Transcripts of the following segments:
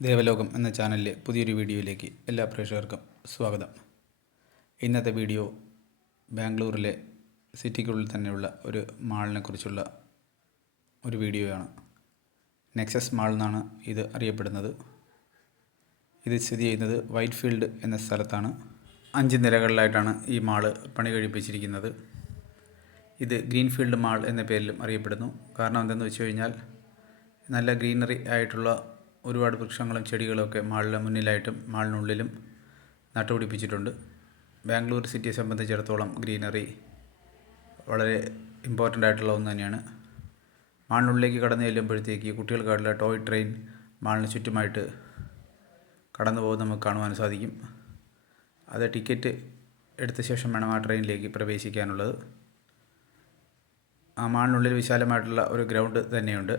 ദേവലോകം എന്ന ചാനലിലെ പുതിയൊരു വീഡിയോയിലേക്ക് എല്ലാ പ്രേക്ഷകർക്കും സ്വാഗതം. ഇന്നത്തെ വീഡിയോ ബാംഗ്ലൂരിലെ സിറ്റിക്കുള്ളിൽ തന്നെയുള്ള ഒരു മാളിനെ കുറിച്ചുള്ള ഒരു വീഡിയോയാണ്. നെക്സസ് മാൾ എന്നാണ് ഇത് അറിയപ്പെടുന്നത്. ഇത് സ്ഥിതി ചെയ്യുന്നത് വൈറ്റ് ഫീൽഡ് എന്ന സ്ഥലത്താണ്. 5 നിലകളിലായിട്ടാണ് ഈ മാള് പണി കഴിപ്പിച്ചിരിക്കുന്നത്. ഇത് ഗ്രീൻഫീൽഡ് മാൾ എന്ന പേരിലും അറിയപ്പെടുന്നു. കാരണം എന്തെന്ന് വെച്ച് കഴിഞ്ഞാൽ നല്ല ഗ്രീനറി ആയിട്ടുള്ള ഒരുപാട് വൃക്ഷങ്ങളും ചെടികളുമൊക്കെ മാളിന് മുന്നിലായിട്ടും മാളിനുള്ളിലും നട്ടുപിടിപ്പിച്ചിട്ടുണ്ട്. ബാംഗ്ലൂർ സിറ്റിയെ സംബന്ധിച്ചിടത്തോളം ഗ്രീനറി വളരെ ഇമ്പോർട്ടൻ്റ് ആയിട്ടുള്ള ഒന്ന് തന്നെയാണ്. മാളിനുള്ളിലേക്ക് കടന്നു ചെല്ലുമ്പോഴത്തേക്ക് കുട്ടികൾക്കായിട്ടുള്ള ടോയ് ട്രെയിൻ മാളിന് ചുറ്റുമായിട്ട് കടന്നു പോകുന്നത് നമുക്ക് കാണുവാൻ സാധിക്കും. അത് ടിക്കറ്റ് എടുത്ത ശേഷം വേണം ആ ട്രെയിനിലേക്ക് പ്രവേശിക്കാനുള്ളത്. ആ മാളിനുള്ളിൽ വിശാലമായിട്ടുള്ള ഒരു ഗ്രൗണ്ട് തന്നെയുണ്ട്.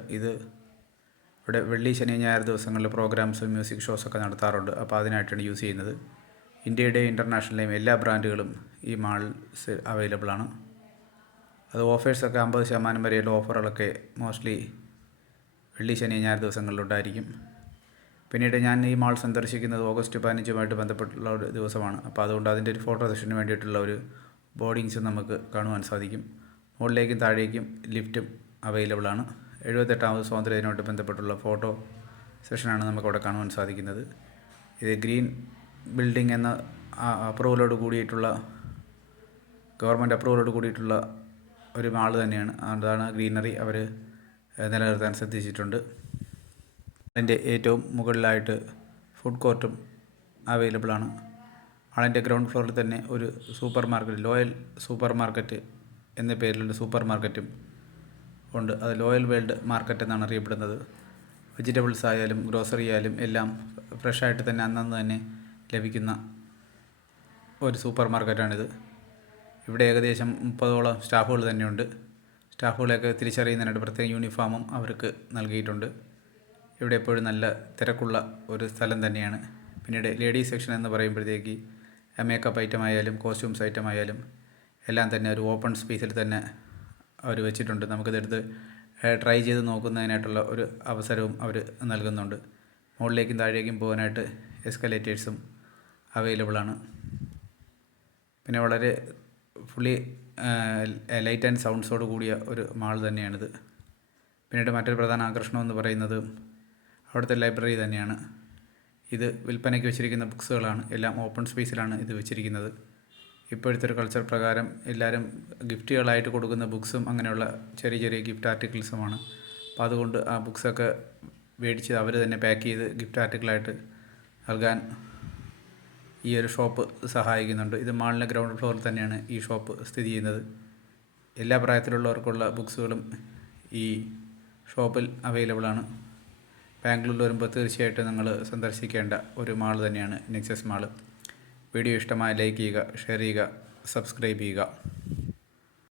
ഇവിടെ വെള്ളി, ശനി, ഞായർ ദിവസങ്ങളിൽ പ്രോഗ്രാംസും മ്യൂസിക് ഷോസൊക്കെ നടത്താറുണ്ട്. അപ്പോൾ അതിനായിട്ടാണ് യൂസ് ചെയ്യുന്നത്. ഇന്ത്യയുടെയും ഇൻ്റർനാഷണലെയും എല്ലാ ബ്രാൻഡുകളും ഈ മാൾസ് അവൈലബിൾ ആണ്. അത് ഓഫേഴ്സൊക്കെ 50% വരെയുള്ള ഓഫറുകളൊക്കെ മോസ്റ്റ്ലി വെള്ളി, ശനി, ഞായർ ദിവസങ്ങളിലുണ്ടായിരിക്കും. പിന്നീട് ഞാൻ ഈ മാൾ സന്ദർശിക്കുന്നത് ഓഗസ്റ്റ് 15 ബന്ധപ്പെട്ടുള്ള ഒരു ദിവസമാണ്. അപ്പോൾ അതുകൊണ്ട് അതിൻ്റെ ഒരു ഫോട്ടോ സെഷന് വേണ്ടിയിട്ടുള്ള ഒരു ബോർഡിങ്സ് നമുക്ക് കാണുവാൻ സാധിക്കും. മുകളിലേക്കും താഴേക്കും ലിഫ്റ്റും അവൈലബിൾ ആണ്. 78ാമത് സ്വാതന്ത്ര്യദിനവുമായിട്ട് ബന്ധപ്പെട്ടുള്ള ഫോട്ടോ സെഷനാണ് നമുക്കവിടെ കാണുവാൻ സാധിക്കുന്നത്. ഇത് ഗ്രീൻ ബിൽഡിംഗ് എന്ന അപ്രൂവലോട് കൂടിയിട്ടുള്ള ഗവൺമെൻറ് അപ്രൂവലോട് കൂടിയിട്ടുള്ള ഒരു മാൾ തന്നെയാണ്. അതാണ് ഗ്രീനറി അവർ നിലനിർത്താൻ ശ്രദ്ധിച്ചിട്ടുണ്ട്. അതിൻ്റെ ഏറ്റവും മുകളിലായിട്ട് ഫുഡ് കോർട്ടും അവൈലബിൾ ആണ്. അതിൻ്റെ ഗ്രൗണ്ട് ഫ്ലോറിൽ തന്നെ ഒരു സൂപ്പർ മാർക്കറ്റ്, ലോയൽ സൂപ്പർ മാർക്കറ്റ് എന്ന പേരിലുള്ള സൂപ്പർ മാർക്കറ്റും ഉണ്ട്. അത് ലോയൽ വേൾഡ് മാർക്കറ്റ് എന്നാണ് അറിയപ്പെടുന്നത്. വെജിറ്റബിൾസ് ആയാലും ഗ്രോസറി ആയാലും എല്ലാം ഫ്രഷായിട്ട് തന്നെ അന്നന്ന് തന്നെ ലഭിക്കുന്ന ഒരു സൂപ്പർ മാർക്കറ്റാണിത്. ഇവിടെ ഏകദേശം 30ഓളം സ്റ്റാഫുകൾ തന്നെയുണ്ട്. സ്റ്റാഫുകളെയൊക്കെ തിരിച്ചറിയുന്നതിനായിട്ട് പ്രത്യേക യൂണിഫോമും അവർക്ക് നൽകിയിട്ടുണ്ട്. ഇവിടെ എപ്പോഴും നല്ല തിരക്കുള്ള ഒരു സ്ഥലം തന്നെയാണ്. പിന്നീട് ലേഡീസ് സെക്ഷൻ എന്ന് പറയുമ്പോഴത്തേക്ക് മേക്കപ്പ് ഐറ്റം ആയാലും കോസ്റ്റ്യൂംസ് ഐറ്റം ആയാലും എല്ലാം തന്നെ ഒരു ഓപ്പൺ സ്പേസിൽ തന്നെ അവർ വെച്ചിട്ടുണ്ട്. നമുക്കിതെടുത്ത് ട്രൈ ചെയ്ത് നോക്കുന്നതിനായിട്ടുള്ള ഒരു അവസരവും അവർ നൽകുന്നുണ്ട്. മുകളിലേക്കും താഴേക്കും പോകാനായിട്ട് എസ്കലേറ്റേഴ്സും അവൈലബിൾ ആണ്. പിന്നെ വളരെ ഫുള്ളി ലൈറ്റ് ആൻഡ് സൗണ്ട്സോട് കൂടിയ ഒരു മാൾ തന്നെയാണിത്. പിന്നീട് മറ്റൊരു പ്രധാന ആകർഷണം എന്ന് പറയുന്നത് അവിടുത്തെ ലൈബ്രറി തന്നെയാണ്. ഇത് വിൽപ്പനയ്ക്ക് വെച്ചിരിക്കുന്ന ബുക്സുകളാണ്. എല്ലാം ഓപ്പൺ സ്പേസിലാണ് ഇത് വെച്ചിരിക്കുന്നത്. ഇപ്പോഴത്തെ ഒരു കൾച്ചർ പ്രകാരം എല്ലാവരും ഗിഫ്റ്റുകളായിട്ട് കൊടുക്കുന്ന ബുക്സും അങ്ങനെയുള്ള ചെറിയ ചെറിയ ഗിഫ്റ്റ് ആർട്ടിക്കിൾസുമാണ്. അപ്പോൾ അതുകൊണ്ട് ആ ബുക്സൊക്കെ മേടിച്ച് അവർ തന്നെ പാക്ക് ചെയ്ത് ഗിഫ്റ്റ് ആർട്ടിക്കിളായിട്ട് നൽകാൻ ഈ ഒരു ഷോപ്പ് സഹായിക്കുന്നുണ്ട്. ഇത് മാളിൻ്റെ ഗ്രൗണ്ട് ഫ്ലോറിൽ തന്നെയാണ് ഈ ഷോപ്പ് സ്ഥിതി ചെയ്യുന്നത്. എല്ലാ പ്രായത്തിലുള്ളവർക്കുള്ള ബുക്സുകളും ഈ ഷോപ്പിൽ അവൈലബിൾ ആണ്. ബാംഗ്ലൂരിൽ വരുമ്പോൾ തീർച്ചയായിട്ടും നിങ്ങൾ സന്ദർശിക്കേണ്ട ഒരു മാൾ തന്നെയാണ് നെക്സസ് മാൾ. വീഡിയോ ഇഷ്ടമായി ലൈക്ക് ചെയ്യുക, ഷെയർ ചെയ്യുക, സബ്സ്ക്രൈബ് ചെയ്യുക.